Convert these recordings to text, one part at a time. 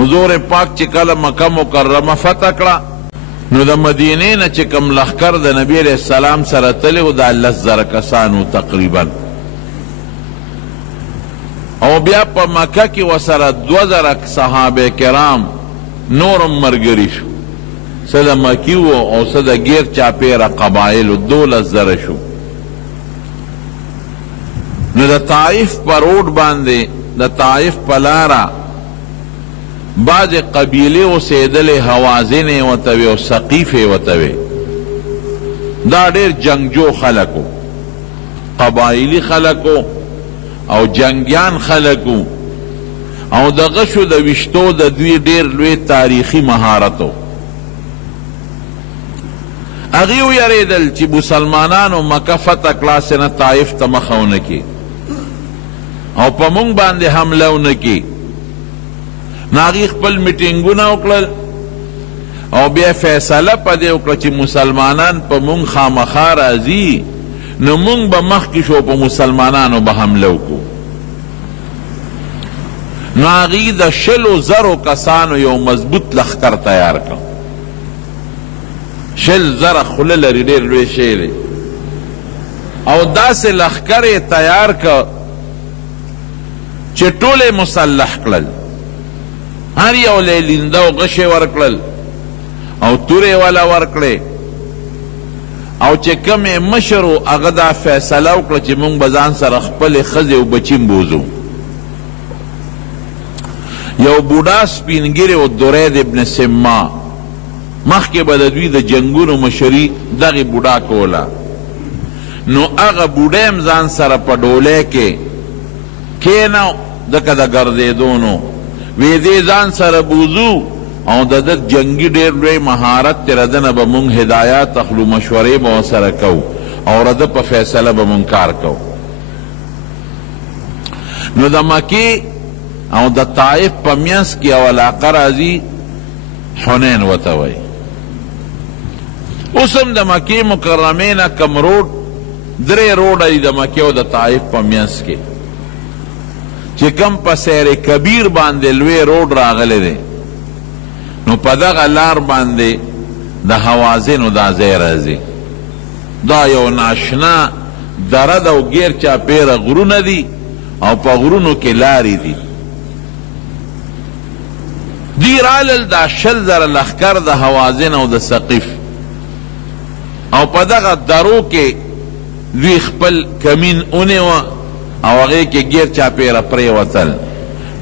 حضور پاک چې کله مکه مکرمه فتح کړه نو د مدینې نه چې کوم لښکر د نبی علیہ السلام سره تللی و دا 10,000 کسانو تقریبا، او بیا په مکه کې ورسره 2,000 صحابه کرام نورم ملګري شو، څه د مکی و او څه د غیر چاپیره قبایلو 12,000 شو. نو د طائف په روډ باندې د طائف په لاره بعض قبیلې اوسېدلې، حوازن ورته وې او ثقیف ورته وې. دا ډېر جنګجو خلکو، قبایلي خلکو او جنگیان خلکو، او دغه شو د ویشتو د دوی ډېر لوی تاریخي مهارتو. هغوی ویرېدل چې مسلمانانو مکه فتح کړه سنه طائف ته مخه ونه کړي او په مونږ باندې حمله ونه کړي. نو هغوی خپل میټینګونه وکړل او بیا فیصله په دې وکړه چې مسلمانان په مونږ خامخا راځي نو مونږ به مخکې شو په مسلمانانو به حمله وکړو. نو هغوی د 100,000 کسانو یو مضبوط لښکر تیار کړ. 100,000 خوله لري، ډېر لوی شی دی. او داسې لښکر یې تیار کړ چې ټول یې مسلح کړل، هر یو له لینده او غشې ورکړل او تورې والا ورکړې، او چې کوم یې مشر و هغه دا فیصله وکړه چې موږ به ځان سره خپلې ښځې او بچیم بوځو. یو بوډا سپین ږیری و درید ابن سما، مخکې به د دوی د جنګونو مشري دغې بوډا کوله. نو هغه بوډا هم ځان سره په ډولۍ کې کېنو، ځکه د ګرځېدو نو وی دې ځان سره بوځو او د ده جنګي ډېر لوی مهارت دی، رده نه به مونږ هدایات اخلو، مشورې به ورسره کوو او رده په فیصله به مونږ کار کوو. نو د مکې او د طائف په منځ کې یو علاقه راځي حنین ورته وایي. اوس هم د مکې مکرمې نه کم روډ 3 روډه دي د مکې او د طائف په منځ کې، چې کم په سیر کبیر باندې لوی روډ راغلی دی نو په دغه لار باندې د حوازنو دا ځای راځي. دا یو ناشنا دره ده او غیر چاپیره غرونه دي او په غرونو کې لارې دي. دی رالل دا 100,000 لښکر د حوازن او د ثقیف، او په دغه درو کې دوی خپل کمین ونیوه او هغې کې غیر چاپیره پرېوتل.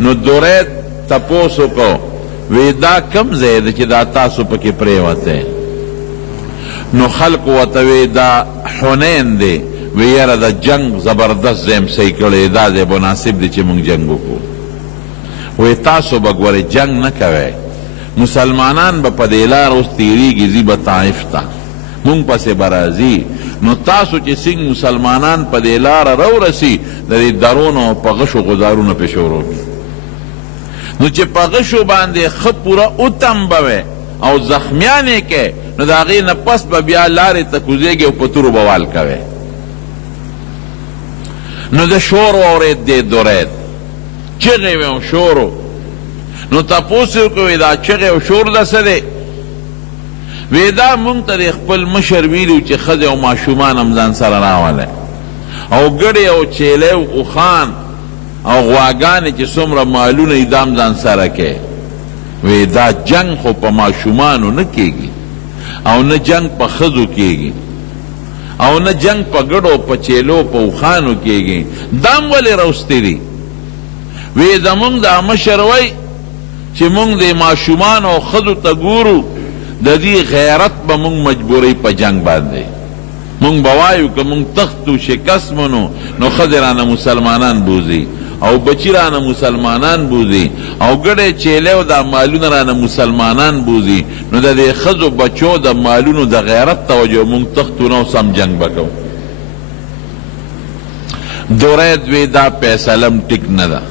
نو درید تپوس وکړو وی دا کم ځای دی چې دا تاسو پکې پرېوتی؟ نو خلکو ورته وی دا حنین دی. وی یاره د جنگ زبردست ځای م صحیح کړی، دا ځای مناسب دی چې موږ جنګ وکړو. وی تاسو به ګورئ جنگ نه کوئ، مسلمانان به په دې لار اوس تېرېږي ځي به طائف ته، مونږ پسې به راځي. نو تاسو چې څنګه مسلمانان په دې لاره راورسي د دې درونو په غشو غزارونه پې شروع کړي، نو چې په غشو باندې ښه پوره وتمبوئ او زخمیان یې کئ نو د هغې نه پس به بیا لارې ته کوزېږي او په تورو به وال کوئ. نو د شور واورېد دی درید، چغې وې او شور و. نو تپوس یې وکړو دا چغې او شور ده څه دی؟ وی دا مونږ ته د خپل مشر ویلي چې ښځې او ماشومان هم ځان سره راولی او ګړې او چیلی او اوښان او غواګانې چې څومره مالونه یې دا هم ځان سره کوي. وی دا جنگ خو په ماشومانو نه کېږي او نه جنگ په ښځو کېږي او نه جنگ په ګړو په چیلو په اوښانو کېږي، دا هم ولې راوستي دي؟ وی زمونږ دا مشر وی چې مونږ د ماشومانو او ښځو ته ګورو د دې غیرت به مونږ مجبورۍ په جنگ باندې مونږ به وایو که مونږ تختو شکست منو نو ښځې رانه مسلمانان بوځي او بچی رانه مسلمانان بوځي او ګډې چیلې او دا مالونه رانه مسلمانان بوځي، نو د دې ښځو بچو د مالونو د غیرت توجه مونږ تختو نه سم جنگ به کوو. درید وی دا فیصلم ټیک نه ده،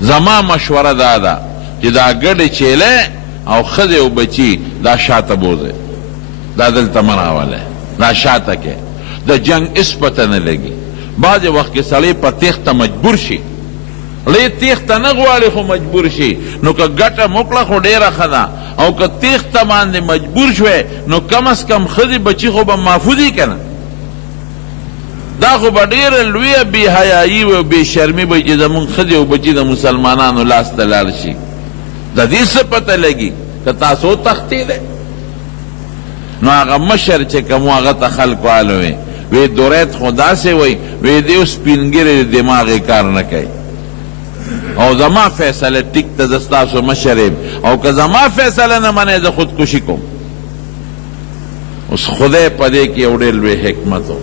زما مشوره دا ده چې دا ګډې چیلې او ښځې او بچی دا شاته بوځئ، دا دلته مه راولئ، دا شاته کې د جنگ اس پته نه لګي. بعضې وخت کې سړی په تیښته مجبور شي لی تیخته نه غواړي خو مجبور شي، نو که ګټه موکړه خو ډېره ښه ده، او که تیخته باندې مجبور شوی نو کم از کم ښځې بچي خو به محفوظ که نه. دا خو به ډېره لویه بې حیایي او بې شرمي به چې زمونږ ښځې او بچي د مسلمانانو لاس ته لاړ شي. د دې څه پته لګي که تاسو وتښتېدی؟ نو هغه مشر چې کوم و هغه ته خلکو حال وی دورید خو داسې وی دی اوس سپینګیرې دماغ یې کار نه کوي، او زما فیصله ټیک ته زه ستاسو مشر یم، او که زما فیصله نه منئ زه خودکشي کوم. اوس خدای په دې کې یو ډېر لوی حکمت و،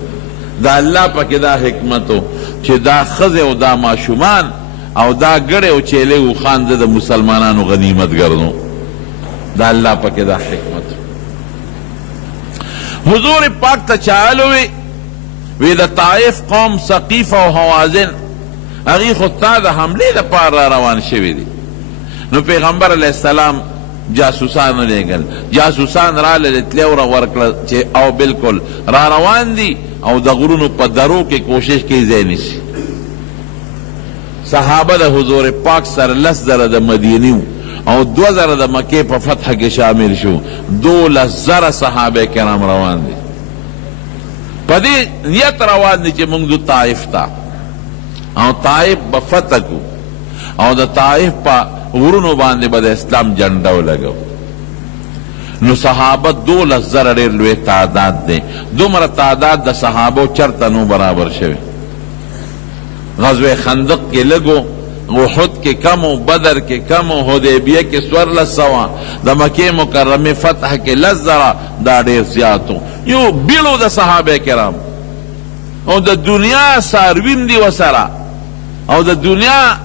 د الله پکې دا حکمت و چې دا ښځې او دا ماشومان او دا ګړی او چیلې اوښان زه د مسلمانانو غنیمت ګرځوم. دا الله پکې دا حکمت و. حضور پاک ته چالو وی د طائف قوم ثقیف او حوازن هغې خو تا د حملې دپاره را روان شوي دي. نو پیغمبر علیه السلام جاسوسان ولیږل، جاسوسان راله تلیوره ورکړه چې او بالکل را روان دي او د غرونو په درو کې کوشش کوي ځای نیسي. صحابه د حضور پاک سره 10,000 د مدینې او 2,000 د مکې په فتح کې شامل شو. 12,000 صحابه کرام روان دي، په دې نیت روان دي چې موږ ځو طائف ته، او طائف به فتح کو، او د طائف په غرونو باندې به د اسلام جنډه ولګو. نو صحابه 12,000 ډېر لوی تعداد دی. دومره تعداد د صحابو چرته نو برابر شوی. غزوه خندق کې لګو، احد کې کم و، بدر کې کم و، حدیبیه کې 1400، د مکې مکرمه فتح کې 10,000. دا ډېر زیات و، یو بیلو د صحابه کرام، او د دنیا ساروین دی وسره، او د دنیا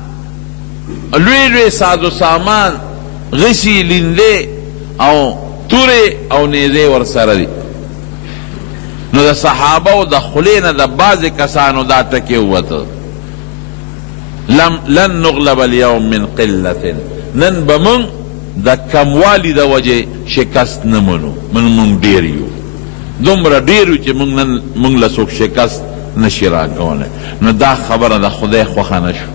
لوی لوی سازو سامان غشي لینده او توره او نیزه ورسره دی. نو د صحابه او د خلې نه د بعضې کسانو دا ټکې ووته، لن نغلب اليوم من قلة، نن به مونږ د کموالي د وجې شکست نه منو، مونږ ډېر یو، دومره ډېر یو چې مونږ له څوک شکست نشي راکولی. نو دا خبره د خدای خوښه نه شو.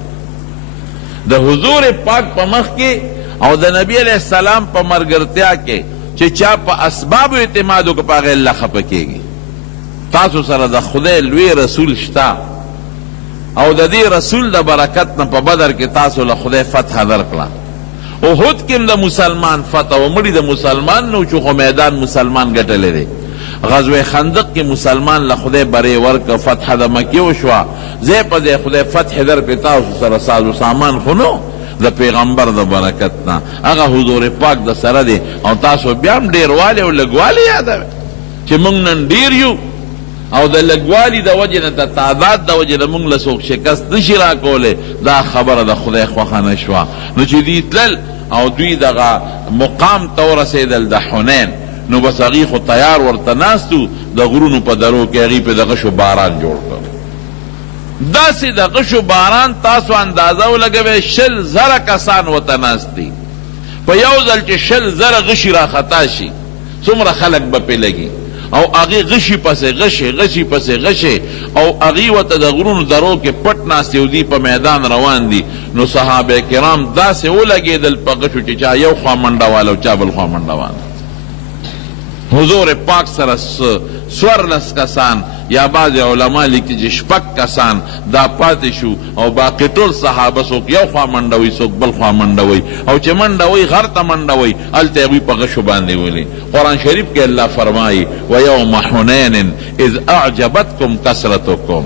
د حضور پاک په مخ کې او د نبی علیہ السلام په مرګرتیا کې چې چا په اسبابو اعتماد وکړي په هغې الله خفه کېږي. تاسو سره د خدای لوی رسول شته، او د دې رسول د برکت نه په بدر کې تاسو له خدای فتح درکړه. احد کې هم د مسلمان فتح و، مړي د مسلمان نو چې خو میدان مسلمان ګټلی دی. غزوه خندق کې مسلمان له خدای برې ورکړه، فتح د مکې وشوه، ځای په ځای خدای فتح درکړي. تاسو سره ساز و سامان خو نو د پیغمبر د برکت نه، هغه حضور پاک د سره دی، او تاسو بیا هم ډېروالی او لږوالی یادوئ چې موږ نن ډېر یو، او د لږوالي د وجې نه د تعداد د وجې نه موږ له څوک شکست نشي راکولی. دا خبره د خدای خوښه نه شوه. نو چې دوی تلل او دوی دغه مقام ته ورسېدل د حنین، نو بس هغې خو تیار ورته ناستو، د غرونو په درو کې هغې پې د غشو باران جوړ کړ. داسې د غشو باران تاسو اندازه ولګوئ 20,000 کسان ورته ناست دي. په یو ځل چې 20,000 غشي راخطا شي څومره خلک به پې لګي، او هغې غشي پسې غشي، غشي پسې غشي، او هغې ورته د غرونو درو کې پټ ناستې او دوی په میدان روان دي. نو صحابه کرام داسې ولګېدل په غشو چې چا یو خوا منډه واله او چا بل خوا منډه واله. حضور پاک سره 14 کسان یا بعض علما لیکي چې 6 کسان دا پاتې شو، او باقي ټول صحابه څوک یو خوا منډه وي، څوک بل خوا منډه وي، او چې منډه وي غر ته منډه وي، هلته هغوی په غشو باندې ولي. قرآن شریف کې الله فرمایي ویوم حنین اذ اعجبتکم کثرتکم،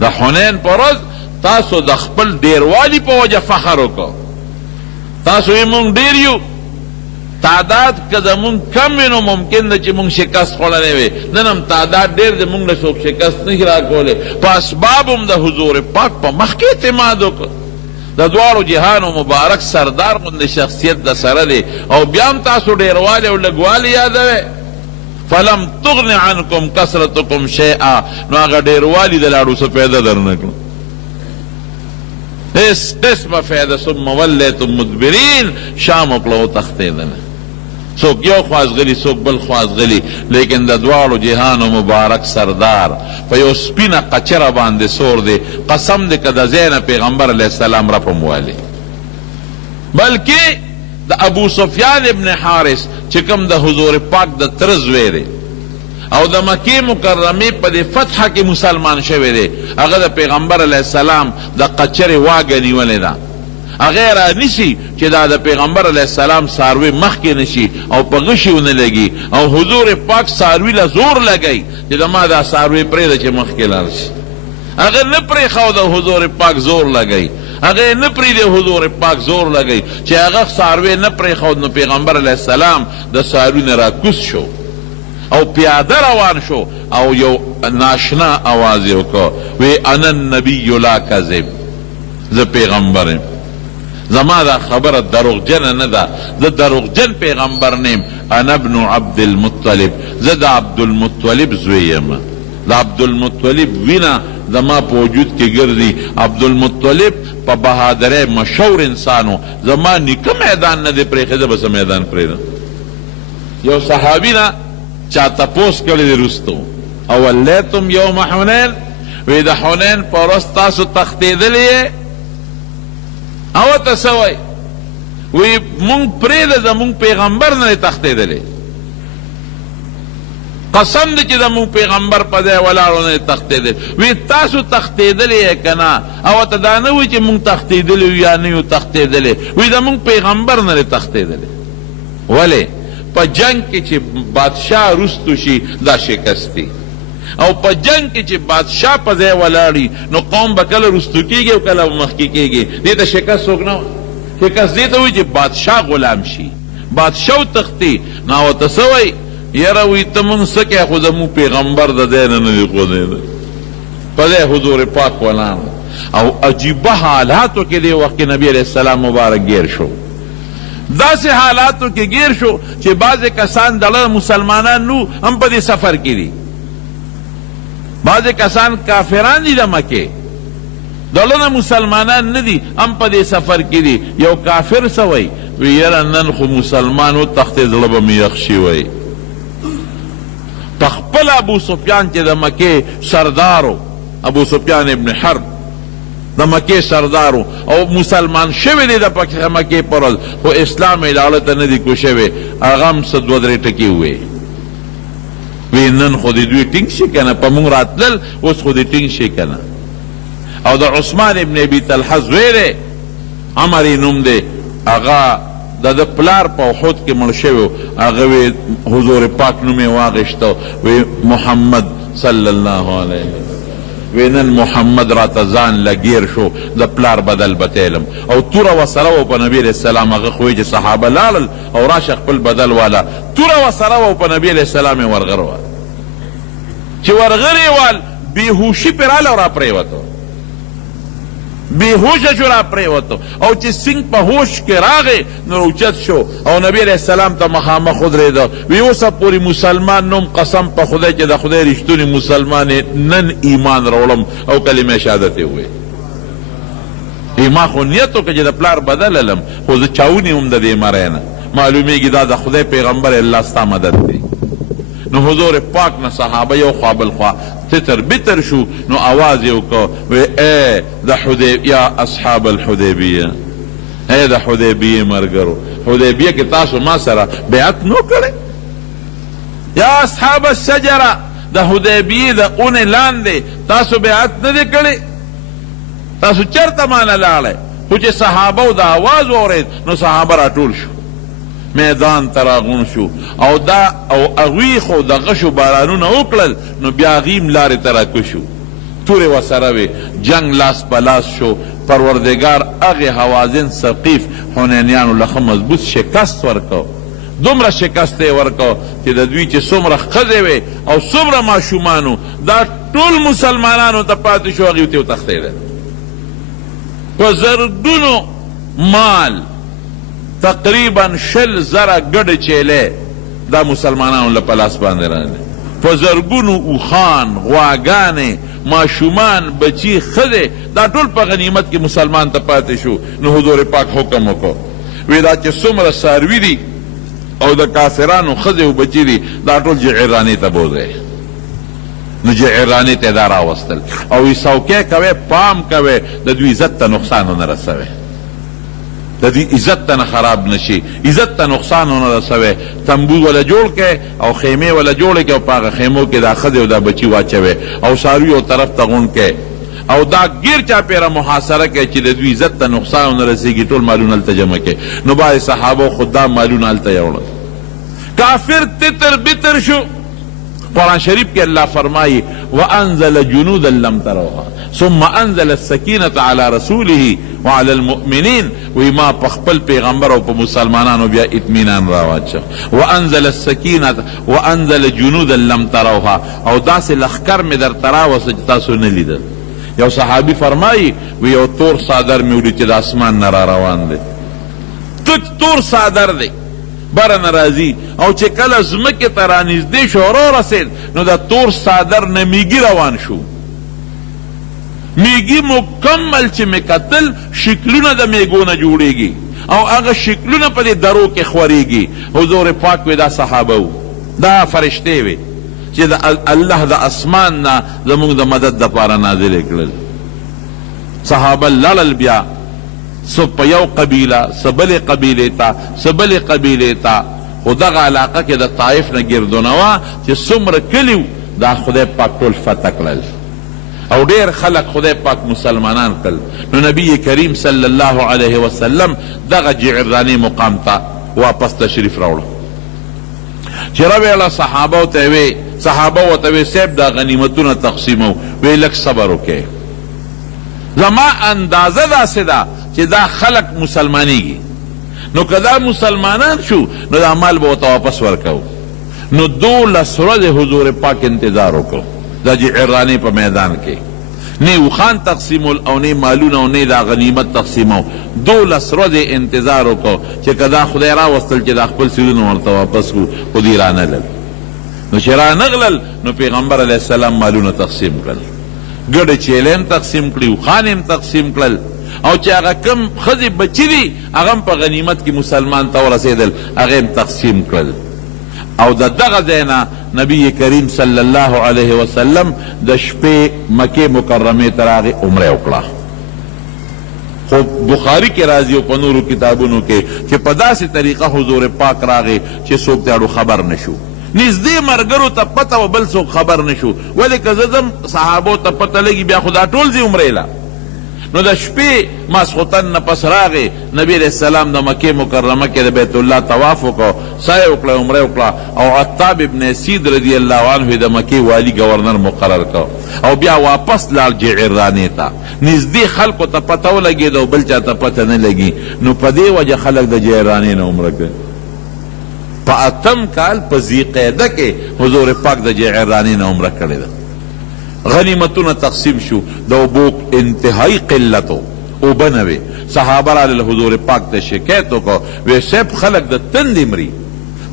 د حنین په ورځ تاسو د خپل ډېروالي په وجه فخر وکړو. تاسو یې مونږ ډېر یو، تعداد که زمونږ کم وي نو ممکن ده چې مونږ شکست خوړلی وي، نن هم تعداد ډېر دی، مونږ له څوک شکست نشي راکولی. په اسباب هم د حضور پاک په مخ کې اعتماد وکړه. د دواړو جهانو مبارک سردار غوندې شخصیت د سره دی، او بیا هم تاسو ډېروالی او لږوالی یادوئ. فلم تغن عنکم کثرتکم شیئا، نو هغه ډېروالی د لاړو څه فایده در نه کړو، هیڅ قسمه فایده. ثم ولیتم مدبرین، شام وکړه او تښتېدل. څوک یو خواز غلی څوک بل خواز غلی، لیکن د دواړو جهانو مبارک سردار په یو سپینه قچره باندې سور دی. قسم دی که د ځای نه پیغمبر علیه السلام رپم والی. بلکې د ابو سفیان ابن حارث چې کوم د حضور پاک د تره زوی دی او د مکې مکرمې په دې فتحه کې مسلمان شوی دی، هغه د پیغمبر علیه السلام د قچرې واګه نیولې ده. هغه رانیسي چې دا د پیغمبر علیه السلام څاروي مخکې نشي او په غشي ونه لګي، او حضور پاک څاروي له زور لګی چې د ما دا څاروي پرېږده چې مخکې لاړ شي. هغه نه پرېښود حضور پاک زور لګی، هغه نه پرېږدي حضور پاک زور لګی چې هغه څاروي نه پرېښود. نو پیغمبر علیه السلام د څاروي نه راکوز شو او پیاده روان شو او یو ناشنا آواز یې وکړ، وی انا النبی لا کذب، زه پیغمبر یم، زما دا خبره دروغجنه نه ده، زه دروغجن پیغمبر نیم. انا ابن عبد المطلب، زه د عبدالمطلب زوی یم. د عبدالمطلب وینه زما په وجود کې ګرځي. عبدالمطلب په بهادرۍ مشهور انسانو. زما نیکه میدان نه دی پرېښی، زه به څه میدان پرېږدم. یو صحابي نه چا تپوس کړی دی رستو، اولیتم یوم حنین، وی د حنین په ورځ تاسو تښتېدلي یې؟ او ته څه وایي؟ وی مونږ پرېږده زمونږ پیغمبر نه دی تښتېدلی. قسم دی چې زمونږ پیغمبر په ځای ولاړو نه دی تښتېدلی. وی تاسو تښتېدلی یې که نه؟ او ته دا نه وایي چې مونږ تښتېدلی یو یا نه یو تښتېدلی. وی زمونږ پیغمبر نه دی تښتېدلی. ولې؟ په جنگ کې چې بادشاه رستو شي دا شکستی، او په جنگ کې چې بادشاه په ځای ولاړي نو قوم به کله رستو کېږي او کله مخکې کېږي. دې ته شکست څوک نه شکست دې ته وایي چې بادشاه غلام شي، بادشاه وتښتي. نو ورته څه وایي؟ یاره وایي ته مونږ څه کوې، خو زمونږ پیغمبر د ځای نه نه دی ښودی، په ځای حضور پاک ولاړ. او عجیبه حالاتو کې دې وخت کې نبی علیه السلام مبارک ګیر شو. داسې حالاتو کې گیر شو چې بعضې کسان دله مسلمانان نو هم په دې سفر کې دي، بعضې کسان کافران دي د مکې، دله مسلمانان نه دي هم په دې سفر کې دي. یو کافر څه وایي؟ وی یاره نن خو مسلمان وتښتې زړه به مې یخ شي. وایي په خپل ابو سفیان چې د مکې سردارو، ابو سفیان ابن حرب د مکې سردارو او مسلمان شوی دی د مکې پر ورځ، خو اسلام یې لاړه ته نه دی کو شوی. هغه هم څه دوه درې ټکي وویې، وی نن خو دې دوی ټینګ شي که نه، په مونږ راتلل اوس خو دې ټینګ شي که نه. او د عثمان ابن ابي طلحه زوی دی، عمر یې نوم دی، هغه د ده پلار په احد کې مړ شوی، هغه وی حضور پاک نوم یې واخیسته، وی محمد صلی الله علیه وینن محمد راته ځان لګیر شو، د پلار بدل بتیلم. او توره وسره و په نبی علیه السلام، هغه خو چې صحابه لاړل او راشه خپل بدل والا، توره وسره و په نبی علیه السلام یې ورغر وال. چې ورغر یې وال بېهوشي پرې راله او را پرېوتو، بېهوشه شو را پرېوتو. او چې سنګ په هوش کې راغی نو اوچت شو او نبی علیه السلام ته مخامخ ودرېده. وی اوسه پورې مسلمان نوم قسم په خدای چې د خدای رښتونی مسلمان نن ایمان راوړم او کلمه شهادت یې ووایي. ما خو نیت وکړه چې د پلار بدللم، خو زه چاونی هم د دې مرۍ نه معلومیږي دا د خدای پیغمبر الله ستا مدد دی. نو حضور پاک نه صحابه یو خوا بل خوا تتر بتر شو. نو آواز یې وکړه، وی ای د یا اصحاب الحدیبیه، ای د حدیبیې ملګرو، حدیبیه کې تاسو ما سره بیعت نو کړی؟ یا اصحاب الشجره، د حدیبیې د اونې لاندې تاسو بیعت نه دی کړی؟ تاسو چېرته مانه لاړئ؟ خو چې صحابه د آواز واورېد نو صحابه راټول شو، میدان ته راغون شو. او دا او هغوی خو د غشو بارانونه وکړل، نو بیا هغوی لارې ته راکوشو، تورې ورسره وې، جنگ لاس په لاس شو. پروردګار هغې حوازن ثقیف حنینیانو له ښه مضبوط شکست ورکو، دومره شکست یې ورکو چې د دوی چې څومره ښځې وې او څومره ماشومانو، دا ټول مسلمانانو ته پاتې شو، هغوی ته وتښتېدل. په زرګونو مال تقریبا 20 زره ګډې چیلې دا مسلمانانو له په لاس باندې راغلې، په زرګونو اوښان، غواګانې، ماشومان، بچي، ښځې، دا ټول په غنیمت کې مسلمان ته پاتې شو. نو حضور پاک حکم وکړو، وی دا چې څومره څاروي دي او د کافرانو ښځې او بچي دي دا ټول جعرانې ته بوځئ. نو جعرانې ته دا راوستل او وی څوکۍ کوئ، پام کوئ د دوی عزت ته نقصان ونه رسوئ، د دوی عزت ته نه خراب نشي، عزت ته نقصان ونه رسوئ. تنبو ولا جوړ کړئ او خیمې ولا جوړې کړئ او په هغه خیمو کې دا ښځې او دا بچي واچوئ او څاروي یو طرف ته غونډ کړئ او دا گیر چاپیره محاصره کوي چې د دوی عزت ته نقصان ونه رسېږي. ټول مالونه هلته جمع کوي. نو بعضې صحابو خود دا مالونه هلته یوړل. کافر تتر بتر شو. قرآن شریف کې الله فرمایي وانزل جنودا لم تروها ثم انزل السکینة على رسوله وعلى المؤمنین. وی ما په خپل پیغمبر او په مسلمانانو بیا اطمینان راواچو. وانزل السکینة وانزل جنودا لم تروها او داسې لښکر مې درته راوسته چې تاسو نه لیدل. یو صحابي فرمایي وی یو تور صادر مې ولید چې د اسمان نه را روان دی، تک تور صادر دی بره نه راځي او چې کله ځمکې ته رانږدې شو رارسېد نو د تور صادر نه میږي روان شو. میږي مکمل چې مې کتل شکلونه د میږو نه جوړېږي او هغه شکلونه په دې درو کې خورېږي. حضور پاک وی دا صحابه و، دا فرشتې وې چې د الله د اسمان نه زموږ د مدد دپاره نازلې کړل. صحابه لاړل بیا څه په یو قبیله، څه بلې قبیلې ته، څه بلې قبیلې ته. خو دغه علاقه کې د طایف نه ګردونه وه چې څومره کلي و دا خدای پاک ټول فتح کړل او ډېر خلک خدای پاک مسلمانان کړل. نو نبی کریم صلی الله علیه وسلم دغه جعراني مقام ته واپس تشریف راوړه. چې راویله صحابو ته وی، صحابه ورته وی صاحب دا غنیمتونه تقسیمو. وی لږ صبر وکړئ، زما اندازه داسې ده چې دا خلق مسلمانیږي، نو که دا مسلمانان شو نو دا مال به ورته واپس ورکو. نو 12 ورځې حضور پاک انتظار وکړو دا جعرانې په میدان کې. نه اوښان تقسیمول او نه مالونه او نه دا غنیمت تقسیمو. 12 ورځې انتظار وکړو چې که دا خدای راوستل چې دا خپل سیرونه ورته واپس کړو، خو دوی رانغلل. نو چې رانغلل نو پیغمبر علیه السلام مالونه تقسیم کړل، ګډې چیلې هم تقسیم کړي، اوښان هم تقسیم کړل او چې هغه کم ښځې بچي دي هغه هم په غنیمت کې مسلمان ته ورسېدل، هغه هم تقسیم کړل. او د دغه ځای نه نبی کریم صلی الله علیه وسلم د شپې مکې مکرمې ته راغی، عمره وکړه. خو بخاری کې راځي او په نورو کتابونو کې چې په داسې طریقه حضور پاک راغی چې څوک ته خبر نشو. نږدې مرګرو ته پته و بل څوک خبر نشو. ولې که زه ځم صحابو ته پته لګي بیا خو دا ټول ځي عمرې له. نو د شپې ماسخوتن نه پس راغی نبی علیہ السلام د مکې مکرمه کې د بیت الله طواف وکړو، سعی وکړه، عمره وکړه او عتاب ابن اسید رضی الله عنه د مکې والی گورنر مقرر کړ او بیا واپس لاړ جعرانې ته. نږدې خلکو ته پته ولګېده او بل چا ته پته نه لګي. نو په دې وجه خلک د جعرانې نه عمره کوي. په 8م کال په ذیقعده کې حضور پاک د جعرانې نه عمره کړې ده. غنیمتونه تقسیم شو، د اوبو انتهایی قلتو اوبه نه وې. صحابه راغلل حضور پاک ته شکایت وکړو، وی صاحب خلک د تندې مري،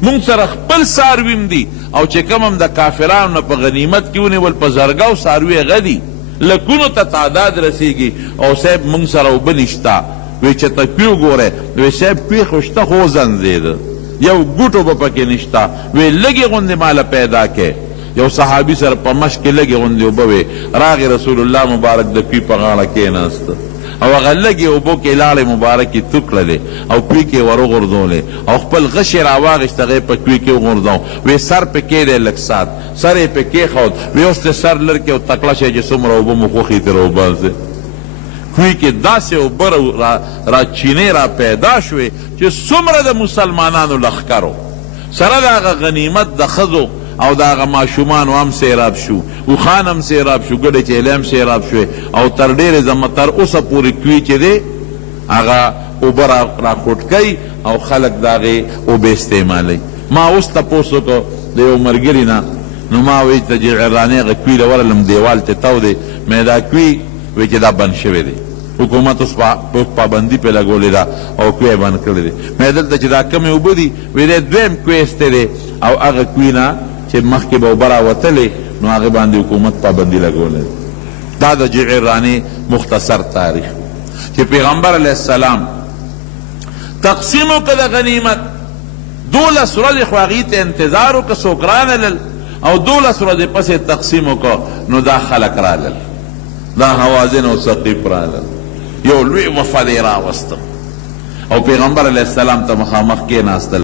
مونږ سره خپل څاروي دي او چې کوم هم د کافرانو نه په غنیمت کې ونیول په زرګاو څاروي هغه دي، لکونو ته تعداد رسیږي او صاحب مونږ سره اوبه نشته. وی چې ته کوي وګوره، وی صاحب کوي خو شته خو زنځېده، یو ګوټو به پکې نشته. وی لږې غوندې ماله پیدا کې. یو صحابي سره په مشک کې لږې غوندې اوبه وې، راغی رسول الله مبارک د کوي په غاړه کېناسته او هغه لږې اوبو کې لاړې مبارکې تو کړلې او کوي کې ور وغورځولې او خپل غشې راواغېست، هغه یې په کوي کې وغورځاو. وی سر پې کېدی لږ سات، سر یې پې کېښود. وی اوس دې سر لر کې او تکړه شی چې څومره اوبه مو خوښې ترې وباسې. کوي کې داسې اوبه را چینې را پیدا شوې چې څومره د مسلمانانو لښکرو سره د هغه غنیمت د ښځو او دا هغه ماشومانو هم سیراب شو، اوښان هم سیراب شو، ګډې چیلې هم سیراب شوې او تر ډېرې تر اوسه پورې کوي چې دی هغه اوبه راخوټ کوي او خلک د هغې اوبه استعمالوي. ما اوس تپوس وکړو د یو ملګري نه، نو ما وایي ته جعرانې هغه کوي له ورغلم دیوال ته تو دی، مې دا کوي وایي چې دا بند شوی دی، حکومت اوس پابندي پې لګولې ده او کوی یې بند کړی دی. مې دلته چې دا کمې اوبه دي وایي دی دویم کوی ایستی دی او هغه کوی نه چې مخکې به اوبه راوتلې نو هغې باندې حکومت پابندي لګولی. دا د جعرانې مختصر تاریخ چې پیغمبر علیه السلام تقسیم وکړه د غنیمت. 12 ورځې خو هغې ته انتظار وکړه، څوک رانلل او 12 ورځې پسې تقسیم وکړه، نو دا خلک رالل، دا حوازن او ثقیف رالل، یو لوی وفد یې راوسته او پیغمبر علیه السلام ته مخامخ کېناستل.